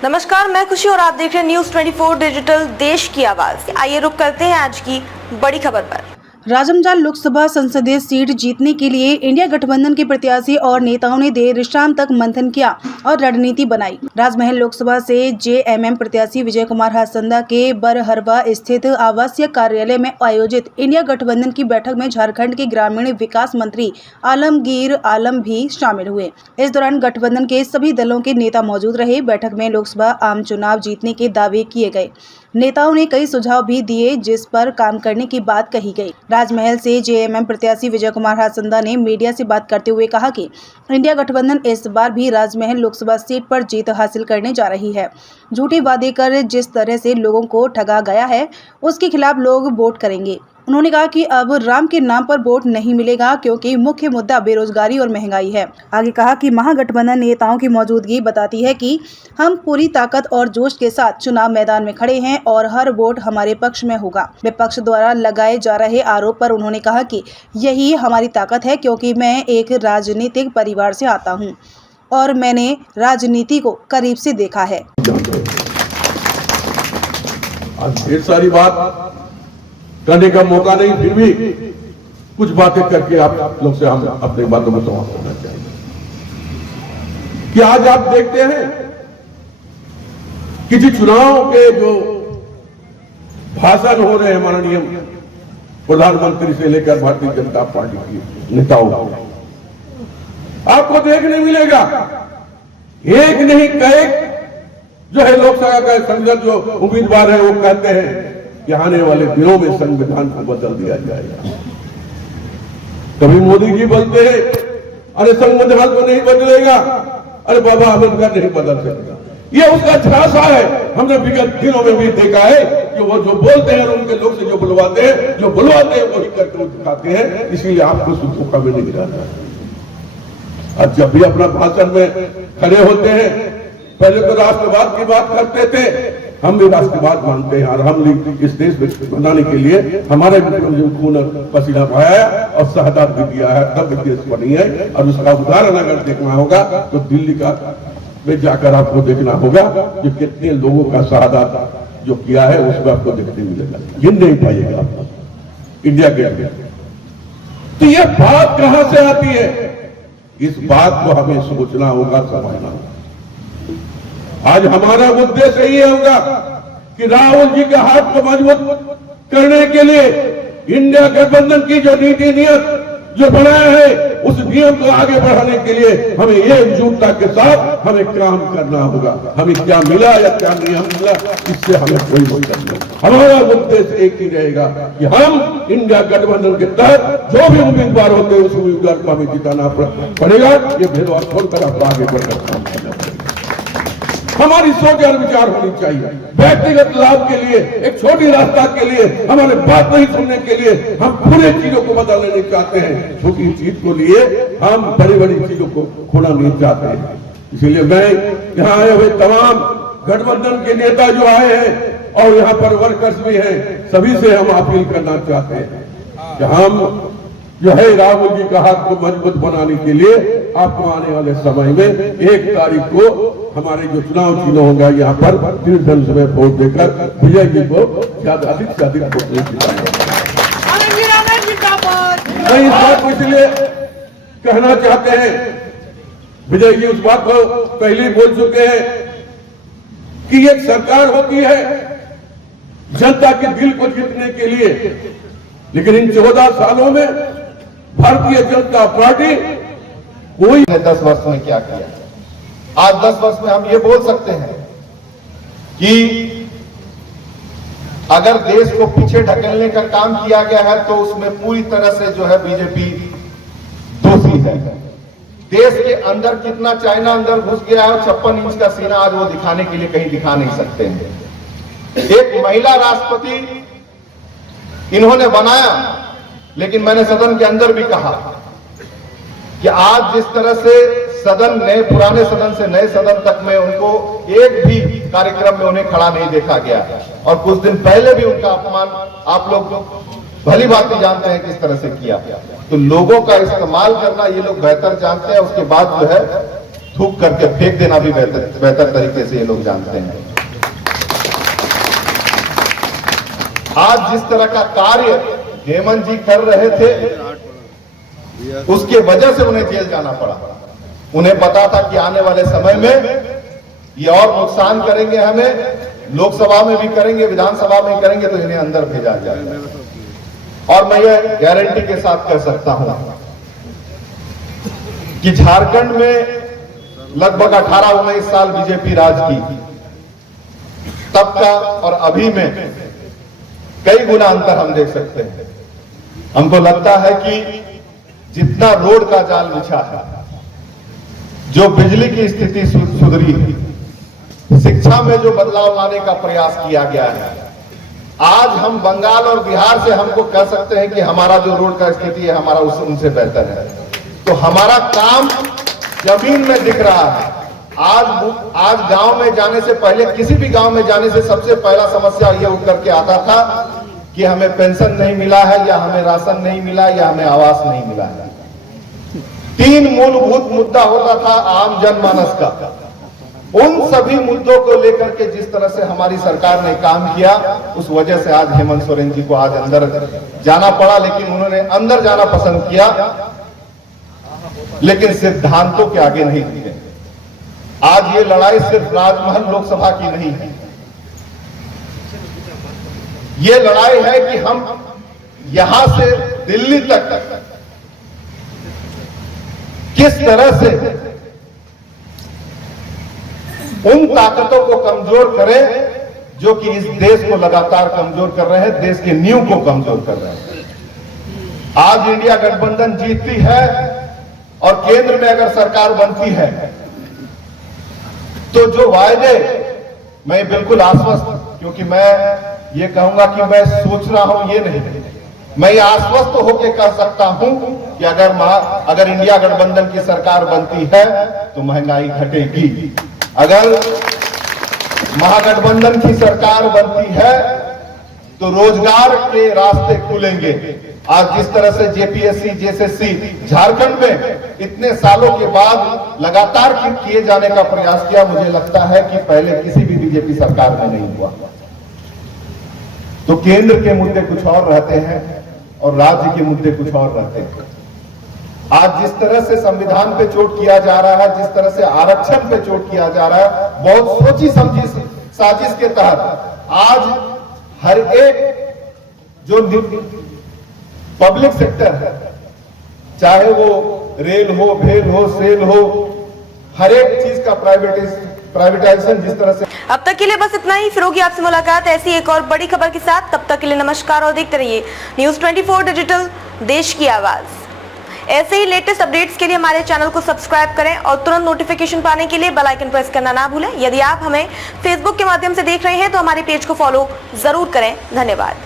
नमस्कार, मैं खुशी और आप देख रहे हैं न्यूज़ 24 डिजिटल, देश की आवाज। आइए रुक करते हैं आज की बड़ी खबर पर। राजमजाल लोकसभा संसदीय सीट जीतने के लिए इंडिया गठबंधन के प्रत्याशी और नेताओं ने देर शाम तक मंथन किया और रणनीति बनाई। राजमहल लोकसभा से जेएमएम प्रत्याशी विजय कुमार हासंदा के बरहरवा स्थित आवासीय कार्यालय में आयोजित इंडिया गठबंधन की बैठक में झारखंड के ग्रामीण विकास मंत्री आलमगीर आलम भी शामिल हुए। इस दौरान गठबंधन के सभी दलों के नेता मौजूद रहे। बैठक में लोकसभा आम चुनाव जीतने के दावे किए गए। नेताओं ने कई सुझाव भी दिए जिस पर काम करने की बात कही गई। राजमहल से जेएमएम प्रत्याशी विजय कुमार हासंदा ने मीडिया से बात करते हुए कहा कि इंडिया गठबंधन इस बार भी राजमहल लोकसभा सीट पर जीत हासिल करने जा रही है। झूठे वादे कर जिस तरह से लोगों को ठगा गया है उसके खिलाफ लोग वोट करेंगे। उन्होंने कहा कि अब राम के नाम पर वोट नहीं मिलेगा क्योंकि मुख्य मुद्दा बेरोजगारी और महंगाई है। आगे कहा कि महागठबंधन नेताओं की मौजूदगी बताती है कि हम पूरी ताकत और जोश के साथ चुनाव मैदान में खड़े हैं और हर वोट हमारे पक्ष में होगा। विपक्ष द्वारा लगाए जा रहे आरोप पर उन्होंने कहा कि यही हमारी ताकत है क्योंकि मैं एक राजनीतिक परिवार से आता हूँ और मैंने राजनीति को करीब से देखा है। आज ढेर सारी बात करने का मौका नहीं, फिर भी कुछ बातें करके आप लोग से हम अपनी बातों को समाप्त करना चाहिए कि आज आप देखते हैं किसी चुनाव के जो भाषण हो रहे हैं माननीय प्रधानमंत्री से लेकर भारतीय जनता पार्टी के नेताओं को, आपको देखने मिलेगा एक नहीं कई जो है लोकसभा का संसद जो उम्मीदवार है वो कहते हैं कि आने वाले दिनों में संविधान को बदल दिया जाएगा। कभी मोदी जी बोलते हैं अरे संविधान को नहीं बदलेगा, अरे बाबा अम्बेडकर नहीं बदल सकता। ये उसका झांसा है। हमने विगत दिनों में भी देखा है कि वो जो बोलते हैं और उनके लोग से जो बुलवाते हैं वही करके दिखाते हैं। इसीलिए आपको धोखा में नहीं गिराना। और जब भी अपना भाषण में खड़े होते हैं, पहले तो राष्ट्रवाद की बात करते थे, हम भी राष्ट्रवाद मानते हैं और हम इस देश में बनाने के लिए हमारे खून पसीना बहाया और शहादत भी दिया है, तब देश बनी है। और उसका उदाहरण अगर देखना होगा तो दिल्ली का में जाकर आपको देखना होगा जो कितने लोगों का शहादत जो किया है उसमें आपको देखने मिलेगा, गिन नहीं पाइएगा आप इंडिया गेट में। तो ये बात कहां से आती है, इस बात को हमें सोचना होगा, समझना होगा। आज हमारा उद्देश्य ये होगा कि राहुल जी के हाथ को मजबूत करने के लिए इंडिया गठबंधन की जो नीति नियत जो बनाया है उस नियम को आगे बढ़ाने के लिए हमें ये एकजुटता के साथ हमें काम करना होगा। हमें क्या मिला या क्या नहीं मिला इससे हमें कोई मतलब नहीं। हमारा उद्देश्य एक ही रहेगा कि हम इंडिया गठबंधन के तहत जो भी उम्मीदवार होते हैं उस उम्मीदवार को हमें जिताना पड़ेगा। ये भेदभाव छोड़कर आप आगे बढ़कर काम करना पड़ेगा। हमारी सोच और विचार होनी चाहिए। व्यक्तिगत लाभ के लिए, एक छोटी रास्ता के लिए, हमारे बात नहीं सुनने के लिए हम पूरी चीजों को बदलना नहीं चाहते हैं। छोटी चीज को लिए हम बड़ी बड़ी चीजों को खोना नहीं चाहते हैं। इसलिए मैं यहाँ आए हुए तमाम गठबंधन के नेता जो आए हैं और यहाँ पर वर्कर्स भी हैं, सभी से हम अपील करना चाहते हैं कि हम जो है राहुल जी का हाथ को मजबूत बनाने के लिए आपको आने वाले समय में 1 तारीख को हमारे जो चुनाव चिन्ह होगा यहाँ पर तीर्थंश में वोट देकर विजय जी को अधिक से अधिक वोट नहीं। इस बात को इसलिए कहना चाहते हैं, विजय जी उस बात को पहले बोल चुके हैं कि एक सरकार होती है जनता के दिल को जीतने के लिए, लेकिन इन 14 सालों में भारतीय जनता पार्टी कोई 10 वर्ष में क्या किया। आज 10 वर्ष में हम ये बोल सकते हैं कि अगर देश को पीछे ढकेलने का काम किया गया है तो उसमें पूरी तरह से जो है बीजेपी दोषी है। देश के अंदर कितना चाइना अंदर घुस गया है और 56 इंच का सीना आज वो दिखाने के लिए कहीं दिखा नहीं सकते हैं। एक महिला राष्ट्रपति इन्होंने बनाया, लेकिन मैंने सदन के अंदर भी कहा कि आज जिस तरह से सदन नए पुराने सदन से नए सदन तक में उनको एक भी कार्यक्रम में उन्हें खड़ा नहीं देखा गया और कुछ दिन पहले भी उनका अपमान आप लोग भली बात जानते हैं किस तरह से किया। तो लोगों का इस्तेमाल करना ये लोग बेहतर जानते हैं। उसके बाद जो है थूक करके फेंक देना भी बेहतर तरीके से ये लोग जानते हैं। आज जिस तरह का कार्य हेमंत जी कर रहे थे, उसके वजह से उन्हें जेल जाना पड़ा। उन्हें पता था कि आने वाले समय में ये और नुकसान करेंगे, हमें लोकसभा में भी करेंगे, विधानसभा में करेंगे, तो इन्हें अंदर भेजा जाएगा। और मैं ये गारंटी के साथ कह सकता हूं कि झारखंड में लगभग 18-19 साल बीजेपी राज की, तब का और अभी में कई गुना अंतर हम देख सकते हैं। हमको लगता है कि जितना रोड का जाल बिछा है, जो बिजली की स्थिति सुधरी है, शिक्षा में जो बदलाव लाने का प्रयास किया गया है, आज हम बंगाल और बिहार से हमको कह सकते हैं कि हमारा जो रोड का स्थिति है हमारा उनसे बेहतर है। तो हमारा काम जमीन में दिख रहा है। आज गांव में जाने से पहले, किसी भी गांव में जाने से सबसे पहला समस्या ये उतर के आता था कि हमें पेंशन नहीं मिला है, या हमें राशन नहीं मिला, या हमें आवास नहीं मिला है। 3 मूलभूत मुद्दा होता था आम जनमानस का। उन सभी मुद्दों को लेकर के जिस तरह से हमारी सरकार ने काम किया, उस वजह से आज हेमंत सोरेन जी को आज अंदर जाना पड़ा। लेकिन उन्होंने अंदर जाना पसंद किया, लेकिन सिद्धांतों के आगे नहीं थे। आज ये लड़ाई सिर्फ राजमहल लोकसभा की नहीं है, ये लड़ाई है कि हम यहां से दिल्ली तक किस तरह से उन ताकतों को कमजोर करें जो कि इस देश को लगातार कमजोर कर रहे हैं, देश के नींव को कमजोर कर रहे हैं। आज इंडिया गठबंधन जीतती है और केंद्र में अगर सरकार बनती है, तो जो वायदे, मैं बिल्कुल आश्वस्त, क्योंकि मैं ये कहूंगा कि मैं सोच रहा हूं, ये नहीं, मैं ये आश्वस्त होकर कह सकता हूं कि अगर इंडिया गठबंधन की सरकार बनती है तो महंगाई घटेगी। अगर महागठबंधन की सरकार बनती है तो रोजगार के रास्ते खुलेंगे। आज जिस तरह से जेपीएससी, जेएसएससी झारखंड में इतने सालों के बाद लगातार किए जाने का प्रयास किया, मुझे लगता है कि पहले किसी भी बीजेपी सरकार में नहीं हुआ। तो केंद्र के मुद्दे कुछ और रहते हैं और राज्य के मुद्दे कुछ और रहते हैं। आज जिस तरह से संविधान पे चोट किया जा रहा है, जिस तरह से आरक्षण पे चोट किया जा रहा है, बहुत सोची समझी साजिश के तहत आज हर एक जो पब्लिक सेक्टर है, चाहे वो रेल हो, भेल हो, सेल हो, हर एक चीज का प्राइवेटाइजेशन जिस तरह से। अब तक के लिए बस इतना ही। फिर होगी आपसे मुलाकात ऐसी एक और बड़ी खबर के साथ। तब तक के लिए नमस्कार और देखते रहिए न्यूज़ 24 डिजिटल, देश की आवाज। ऐसे ही लेटेस्ट अपडेट्स के लिए हमारे चैनल को सब्सक्राइब करें और तुरंत नोटिफिकेशन पाने के लिए बेल आइकन प्रेस करना ना भूलें। यदि आप हमें फेसबुक के माध्यम से देख रहे हैं तो हमारे पेज को फॉलो जरूर करें। धन्यवाद।